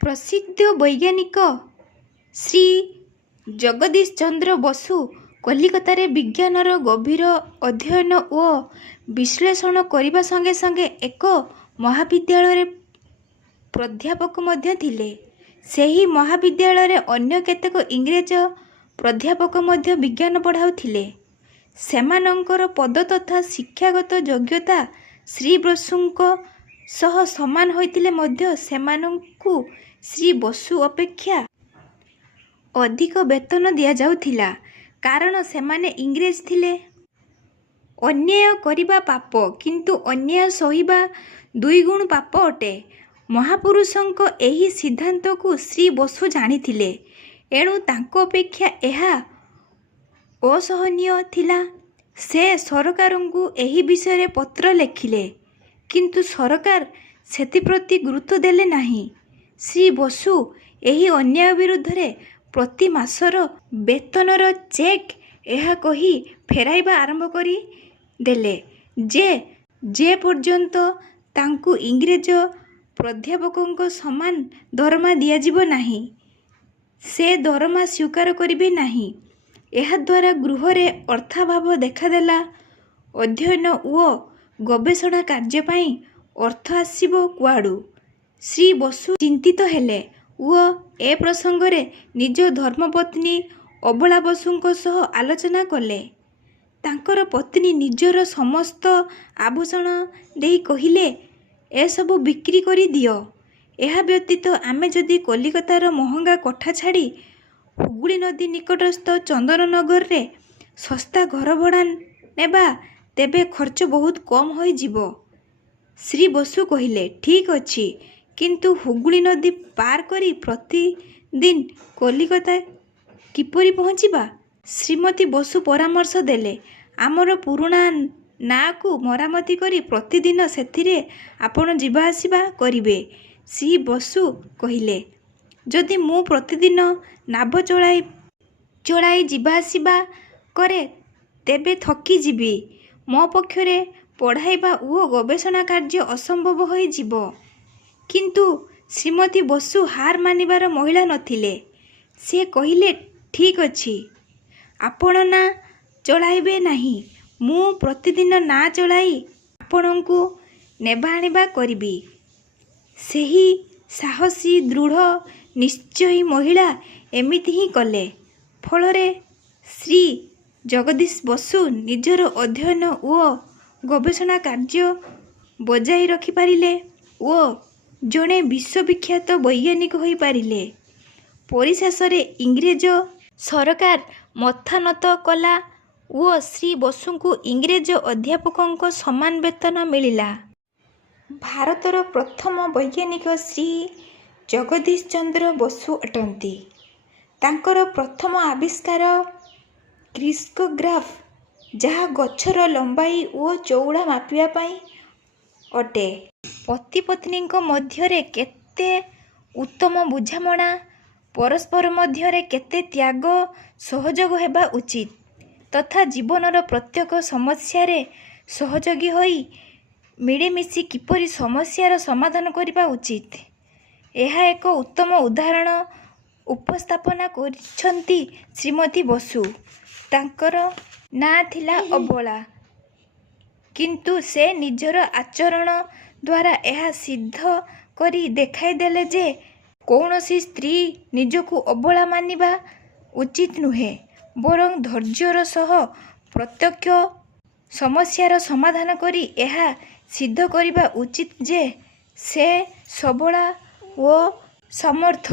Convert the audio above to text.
ପ୍ରସିଦ୍ଧ ବୈଜ୍ଞାନିକ ଶ୍ରୀ ଜଗଦୀଶ ଚନ୍ଦ୍ର ବସୁ କଲିକତାରେ ବିଜ୍ଞାନର ଗଭୀର ଅଧ୍ୟୟନ ଓ ବିଶ୍ଳେଷଣ କରିବା ସଙ୍ଗେ ସଙ୍ଗେ ଏକ ମହାବିଦ୍ୟାଳୟରେ ପ୍ରାଧ୍ୟାପକ ମଧ୍ୟ ଥିଲେ। ସେହି ମହାବିଦ୍ୟାଳୟରେ ଅନ୍ୟ କେତେକ ଇଂରେଜ ପ୍ରାଧ୍ୟାପକ ମଧ୍ୟ ବିଜ୍ଞାନ ପଢ଼ାଉଥିଲେ। ସେମାନଙ୍କର ପଦ ତଥା ଶିକ୍ଷାଗତ ଯୋଗ୍ୟତା ଶ୍ରୀ ବସୁଙ୍କ ସହ ସମାନ ହୋଇଥିଲେ ମଧ୍ୟ ସେମାନଙ୍କୁ ଶ୍ରୀ ବସୁ ଅପେକ୍ଷା ଅଧିକ ବେତନ ଦିଆଯାଉଥିଲା, କାରଣ ସେମାନେ ଇଂରେଜ ଥିଲେ। ଅନ୍ୟାୟ କରିବା ପାପ, କିନ୍ତୁ ଅନ୍ୟାୟ ସହିବା ଦୁଇଗୁଣ ପାପ ଅଟେ। ମହାପୁରୁଷଙ୍କ ଏହି ସିଦ୍ଧାନ୍ତକୁ ଶ୍ରୀ ବସୁ ଜାଣିଥିଲେ, ଏଣୁ ତାଙ୍କ ଅପେକ୍ଷା ଏହା ଅସହନୀୟ ଥିଲା। ସେ ସରକାରଙ୍କୁ ଏହି ବିଷୟରେ ପତ୍ର ଲେଖିଲେ, କିନ୍ତୁ ସରକାର ସେଥିପ୍ରତି ଗୁରୁତ୍ୱ ଦେଲେ ନାହିଁ। ଶ୍ରୀ ବସୁ ଏହି ଅନ୍ୟାୟ ବିରୁଦ୍ଧରେ ପ୍ରତି ମାସର ବେତନର ଚେକ୍ ଏହା କହି ଫେରାଇବା ଆରମ୍ଭ କରିଦେଲେ ଯେ ପର୍ଯ୍ୟନ୍ତ ତାଙ୍କୁ ଇଂରେଜ ପ୍ରାଧ୍ୟାପକଙ୍କ ସମାନ ଦରମା ଦିଆଯିବ ନାହିଁ, ସେ ଦରମା ସ୍ୱୀକାର କରିବେ ନାହିଁ। ଏହାଦ୍ୱାରା ଗୃହରେ ଅର୍ଥାଭାବ ଦେଖାଦେଲା। ଅଧ୍ୟୟନ ଓ ଗବେଷଣା କାର୍ଯ୍ୟ ପାଇଁ ଅର୍ଥ ଆସିବ କୁଆଡ଼ୁ? ଶ୍ରୀ ବସୁ ଚିନ୍ତିତ ହେଲେ ଓ ଏ ପ୍ରସଙ୍ଗରେ ନିଜ ଧର୍ମପତ୍ନୀ ଅବଳା ବସୁଙ୍କ ସହ ଆଲୋଚନା କଲେ। ତାଙ୍କର ପତ୍ନୀ ନିଜର ସମସ୍ତ ଆଭୂଷଣ ଦେଇ କହିଲେ, ଏସବୁ ବିକ୍ରି କରି ଦିଅ। ଏହା ବ୍ୟତୀତ ଆମେ ଯଦି କଲିକତାର ମହଙ୍ଗା କୋଠା ଛାଡ଼ି ହୁଗୁଳି ନଦୀ ନିକଟସ୍ଥ ଚନ୍ଦନନଗରରେ ଶସ୍ତା ଘର ଭଡ଼ା ନେବା, ତେବେ ଖର୍ଚ୍ଚ ବହୁତ କମ୍ ହୋଇଯିବ। ଶ୍ରୀ ବସୁ କହିଲେ, ଠିକ୍ ଅଛି, କିନ୍ତୁ ହୁଗୁଳି ନଦୀ ପାର କରି ପ୍ରତିଦିନ କଲିକତା କିପରି ପହଞ୍ଚିବା? ଶ୍ରୀମତୀ ବସୁ ପରାମର୍ଶ ଦେଲେ, ଆମର ପୁରୁଣା ନାଆକୁ ମରାମତି କରି ପ୍ରତିଦିନ ସେଥିରେ ଆପଣ ଯିବା ଆସିବା କରିବେ। ଶ୍ରୀ ବସୁ କହିଲେ, ଯଦି ମୁଁ ପ୍ରତିଦିନ ନାବ ଚଳାଇ ଯିବା ଆସିବା କରେ, ତେବେ ଥକିଯିବି। ମୋ ପକ୍ଷରେ ପଢ଼ାଇବା ଓ ଗବେଷଣା କାର୍ଯ୍ୟ ଅସମ୍ଭବ ହୋଇଯିବ। କିନ୍ତୁ ଶ୍ରୀମତୀ ବସୁ ହାର ମାନିବାର ମହିଳା ନଥିଲେ। ସେ କହିଲେ, ଠିକ୍ ଅଛି, ଆପଣ ନାଆ ଚଳାଇବେ ନାହିଁ। ମୁଁ ପ୍ରତିଦିନ ନାଆ ଚଳାଇ ଆପଣଙ୍କୁ ନେବା ଆଣିବା କରିବି। ସେହି ସାହସୀ ଦୃଢ଼ ନିଶ୍ଚୟୀ ମହିଳା ଏମିତି ହିଁ କଲେ। ଫଳରେ ଶ୍ରୀ ଜଗଦୀଶ ବସୁ ନିଜର ଅଧ୍ୟୟନ ଓ ଗବେଷଣା କାର୍ଯ୍ୟ ବଜାୟ ରଖିପାରିଲେ ଓ ଜଣେ ବିଶ୍ୱବିଖ୍ୟାତ ବୈଜ୍ଞାନିକ ହୋଇପାରିଲେ। ପରିଶେଷରେ ଇଂରେଜ ସରକାର ମଥା ନତ କଲା ଓ ଶ୍ରୀ ବସୁଙ୍କୁ ଇଂରେଜ ଅଧ୍ୟାପକଙ୍କ ସମାନ ବେତନ ମିଳିଲା। ଭାରତର ପ୍ରଥମ ବୈଜ୍ଞାନିକ ଶ୍ରୀ ଜଗଦୀଶ ଚନ୍ଦ୍ର ବସୁ ଅଟନ୍ତି। ତାଙ୍କର ପ୍ରଥମ ଆବିଷ୍କାର କ୍ରିସ୍କୋଗ୍ରାଫ, ଯାହା ଗଛର ଲମ୍ବାଇ ଓ ଚଉଡ଼ା ମାପିବା ପାଇଁ ଅଟେ। ପତି ପତ୍ନୀଙ୍କ ମଧ୍ୟରେ କେତେ ଉତ୍ତମ ବୁଝାମଣା, ପରସ୍ପର ମଧ୍ୟରେ କେତେ ତ୍ୟାଗ ସହଯୋଗ ହେବା ଉଚିତ ତଥା ଜୀବନର ପ୍ରତ୍ୟେକ ସମସ୍ୟାରେ ସହଯୋଗୀ ହୋଇ ମିଳିମିଶି କିପରି ସମସ୍ୟାର ସମାଧାନ କରିବା ଉଚିତ, ଏହା ଏକ ଉତ୍ତମ ଉଦାହରଣ ଉପସ୍ଥାପନା କରିଛନ୍ତି ଶ୍ରୀମତୀ ବସୁ। ତାଙ୍କର ନାଁ ଥିଲା ଅବଳା, କିନ୍ତୁ ସେ ନିଜର ଆଚରଣ ଦ୍ୱାରା ଏହା ସିଦ୍ଧ କରି ଦେଖାଇଦେଲେ ଯେ କୌଣସି ସ୍ତ୍ରୀ ନିଜକୁ ଅବଳା ମାନିବା ଉଚିତ ନୁହେଁ, ବରଂ ଧୈର୍ଯ୍ୟର ସହ ପ୍ରତ୍ୟେକ ସମସ୍ୟାର ସମାଧାନ କରି ଏହା ସିଦ୍ଧ କରିବା ଉଚିତ ଯେ ସେ ସବଳା ଓ ସମର୍ଥ।